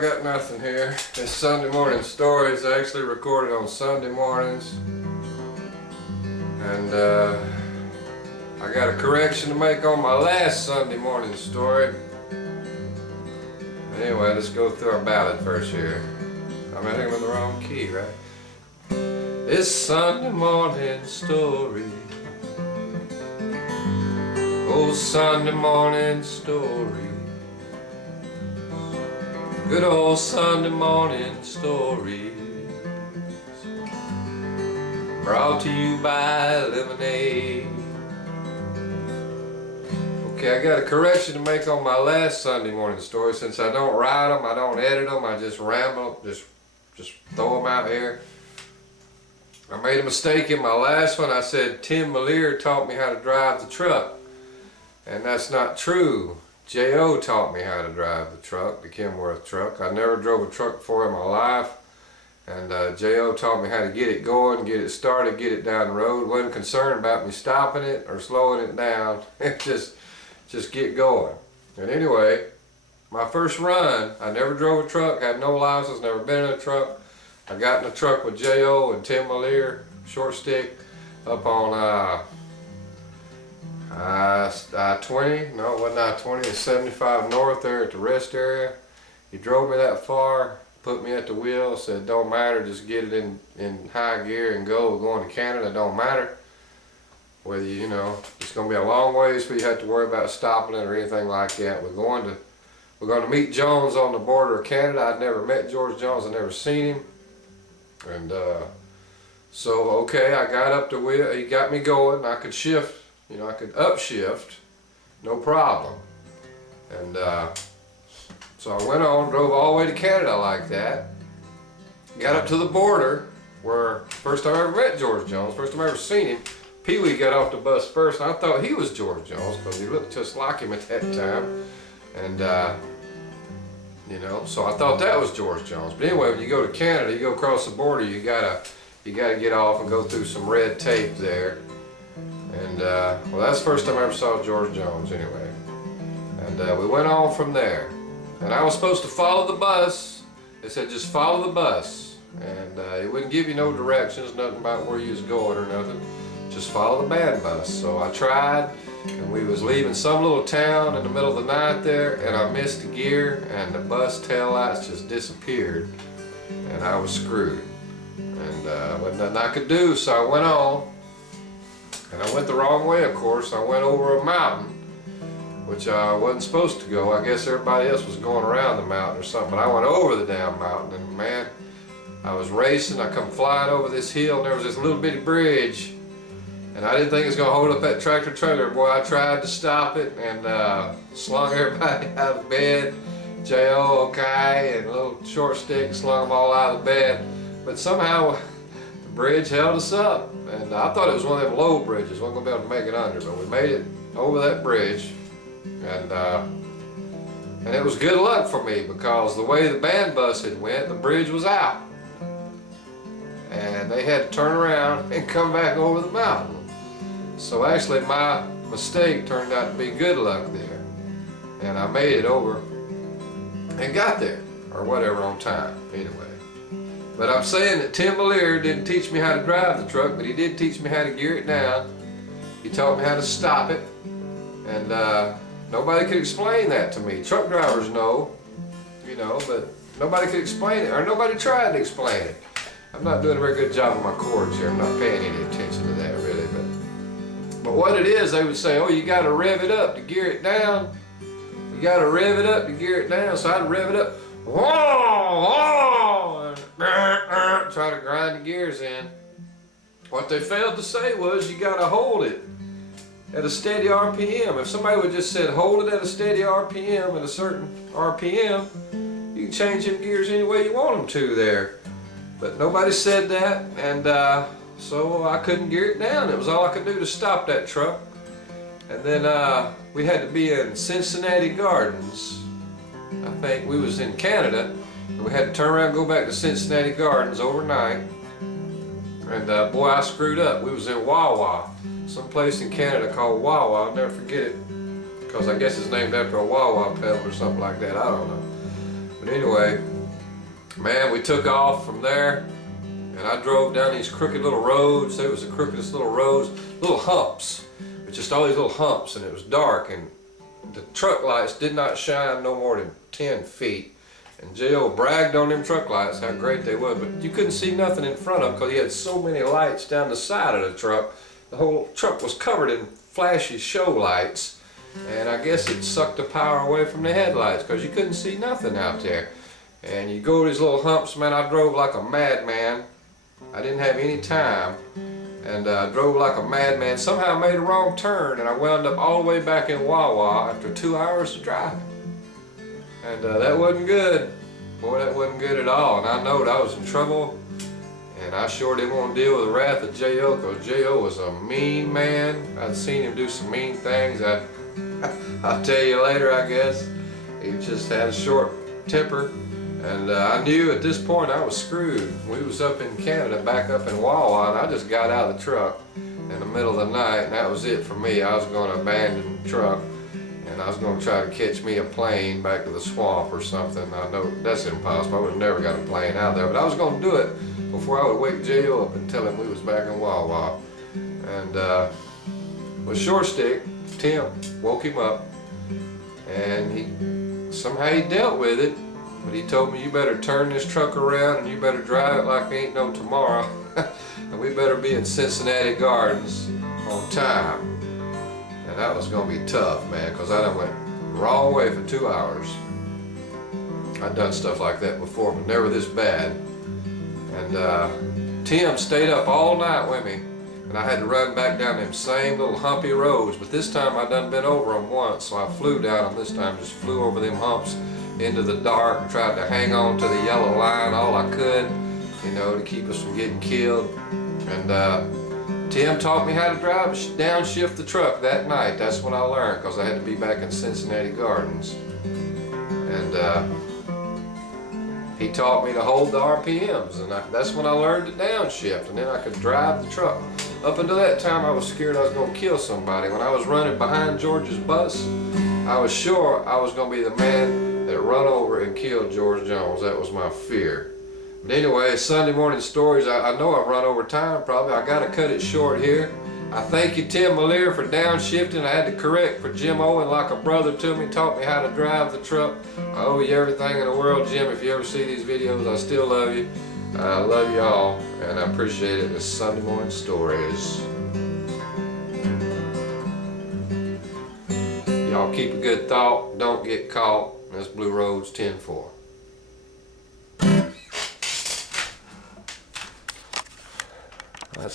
I got nothing here. This Sunday morning story is actually recorded on Sunday mornings. And I got a correction to make on my last Sunday morning story. Anyway, let's go through our ballad first here. I think I'm in the wrong key, right? This Sunday morning story. Oh, Sunday morning story. Good old Sunday morning stories, brought to you by Lemonade. Okay, I got a correction to make on my last Sunday morning story. Since I don't write them, I don't edit them, I just ramble, just throw them out here. I made a mistake in my last one. I said Tim Malier taught me how to drive the truck, and that's not true. J.O. taught me how to drive the truck, the Kenworth truck. I never drove a truck before in my life. And J.O. taught me how to get it going, get it started, get it down the road. Wasn't concerned about me stopping it or slowing it down. just get going. And anyway, my first run, I never drove a truck, had no license, never been in a truck. I got in a truck with J.O. and Tim Malier, short stick, up on I-20, no it wasn't I-20, it's 75 north there at the rest area. He drove me that far, put me at the wheel, said don't matter, just get it in high gear and go. We're going to Canada, don't matter whether you know, it's going to be a long ways for you have to worry about stopping it or anything like that. We're going to meet Jones on the border of Canada. I'd never met George Jones, I'd never seen him. And so okay, I got up the wheel, he got me going, I could shift. You know, I could upshift, no problem. And so I went on, drove all the way to Canada like that. Got up to the border where first time I ever met George Jones, first time I ever seen him. Pee Wee got off the bus first, and I thought he was George Jones because he looked just like him at that time. And you know, so I thought that was George Jones. But anyway, when you go to Canada, you go across the border, you gotta get off and go through some red tape there. And well, that's the first time I ever saw George Jones anyway. And we went on from there. And I was supposed to follow the bus. They said just follow the bus. And it wouldn't give you no directions, nothing about where you was going or nothing. Just follow the band bus. So I tried, and we was leaving some little town in the middle of the night there, and I missed the gear, and the bus tail lights just disappeared, and I was screwed. And wasn't nothing I could do, so I went on. And I went the wrong way, of course. I went over a mountain, which I wasn't supposed to go. I guess everybody else was going around the mountain or something, but I went over the damn mountain, and man, I was racing. I come flying over this hill, and there was this little bitty bridge, and I didn't think it was going to hold up that tractor trailer. Boy, I tried to stop it, and slung everybody out of bed. J.O., okay, and a little short stick, slung them all out of bed. But somehow, the bridge held us up. And I thought it was one of them low bridges, wasn't going to be able to make it under, but we made it over that bridge, and it was good luck for me because the way the band bus had went, the bridge was out, and they had to turn around and come back over the mountain. So actually my mistake turned out to be good luck there, and I made it over and got there, or whatever, on time, anyway. But I'm saying that Tim Malier didn't teach me how to drive the truck, but he did teach me how to gear it down. He taught me how to stop it, and nobody could explain that to me. Truck drivers know, you know, but nobody could explain it, or nobody tried to explain it. I'm not doing a very good job of my chords here. I'm not paying any attention to that, really. But what it is, they would say, oh, you got to rev it up to gear it down. You got to rev it up to gear it down. So I'd rev it up. Whoa, whoa, and try to grind the gears in. What they failed to say was you got to hold it at a steady RPM. If somebody would just said hold it at a steady RPM, at a certain RPM, you can change them gears any way you want them to there. But nobody said that, and so I couldn't gear it down. It was all I could do to stop that truck. And then we had to be in Cincinnati Gardens. I think we was in Canada, and we had to turn around and go back to Cincinnati Gardens overnight. And boy, I screwed up. We was in Wawa, some place in Canada called Wawa. I'll never forget it, because I guess it's named after a Wawa pedal or something like that. I don't know. But anyway, man, we took off from there, and I drove down these crooked little roads. There was the crookedest little roads, little humps, with just all these little humps, and it was dark, and the truck lights did not shine no more than 10 feet. And J.O. bragged on them truck lights, how great they were, but you couldn't see nothing in front of them because he had so many lights down the side of the truck. The whole truck was covered in flashy show lights, and I guess it sucked the power away from the headlights because you couldn't see nothing out there. And you go to these little humps, man, I drove like a madman. I didn't have any time, and I drove like a madman. Somehow I made a wrong turn, and I wound up all the way back in Wawa after 2 hours of driving. And that wasn't good. Boy, that wasn't good at all. And I knowed I was in trouble, and I sure didn't want to deal with the wrath of J.O. because J.O. was a mean man. I'd seen him do some mean things. I'll tell you later, I guess. He just had a short temper. And I knew at this point I was screwed. We was up in Canada, back up in Wawa, and I just got out of the truck in the middle of the night, and that was it for me. I was going to abandon the truck, and I was going to try to catch me a plane back to the swamp or something. I know that's impossible. I would have never got a plane out there, but I was going to do it before I would wake J.O. up and tell him we was back in Wawa. And with Short Stick, Tim woke him up, and somehow he dealt with it. But he told me, you better turn this truck around and you better drive it like there ain't no tomorrow. And we better be in Cincinnati Gardens on time. And that was going to be tough, man, because I done went the wrong way for 2 hours. I'd done stuff like that before, but never this bad. And Tim stayed up all night with me, and I had to run back down them same little humpy roads. But this time I done been over them once, so I flew down them this time, just flew over them humps into the dark and tried to hang on to the yellow line all I could, you know, to keep us from getting killed. And Tim taught me how to downshift the truck that night. That's when I learned, because I had to be back in Cincinnati Gardens. And he taught me to hold the RPMs, and that's when I learned to downshift, and then I could drive the truck. Up until that time, I was scared I was going to kill somebody. When I was running behind George's bus, I was sure I was going to be the man that run over and killed George Jones. That was my fear. But anyway, Sunday morning stories. I know I've run over time probably. I got to cut it short here. I thank you, Tim Malier, for downshifting. I had to correct for Jim Owen like a brother to me, taught me how to drive the truck. I owe you everything in the world, Jim. If you ever see these videos, I still love you. I love you all, and I appreciate it. It's Sunday morning stories. Y'all keep a good thought. Don't get caught. That's Blue Roads 10-4. That's